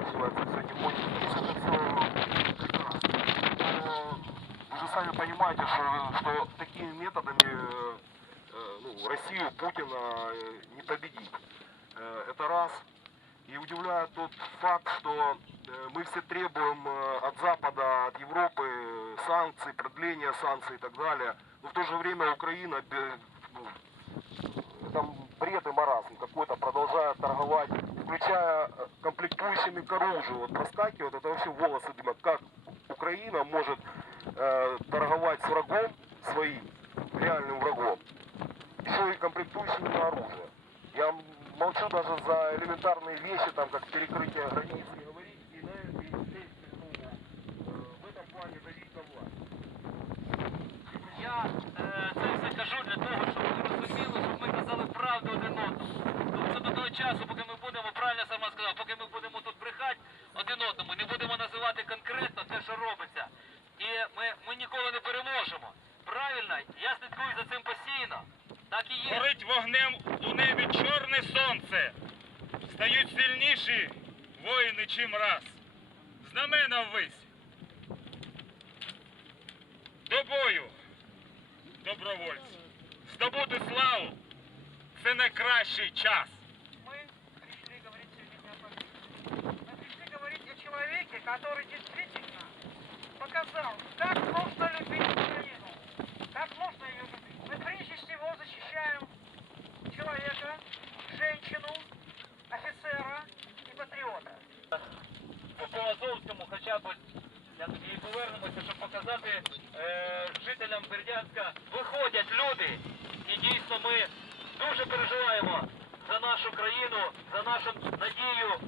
называется, кстати, э, вы же сами понимаете, что, что такими методами э, э, ну, Россию, Путина не победить. Это раз. И удивляет тот факт, что мы все требуем от Запада, от Европы санкций, продления санкций и так далее. Но в то же время Украина ну, там бред и маразм какой-то продолжает торговать, включая э, комплектующими к оружию. Вот проскакивает, это вообще волосы дыма. Как Украина может э, торговать с врагом своим, реальным врагом, еще и комплектующими на оружие. Я молчу даже за элементарные вещи, там, как перекрытие границ те, що робиться. І ми, ми ніколи не переможемо. Правильно, я слідкую за цим постійно. Так і є. Горить вогнем у небі чорне сонце. Стають сильніші воїни чим раз. Знамена ввись. До бою, добровольці. Здобути славу це найкращий час. мы пришли говорить сегодня не о политике. Мы пришли говорить о человеке, который действительно показал, как можно любить Украину, как можно ее любить. Мы прежде всего защищаем человека, женщину, офицера и патриота. по Азовському хоча б я тоді і повернемося, щоб показати е, жителям Бердянська, виходять люди, і дійсно ми дуже переживаємо за нашу країну, за нашу надію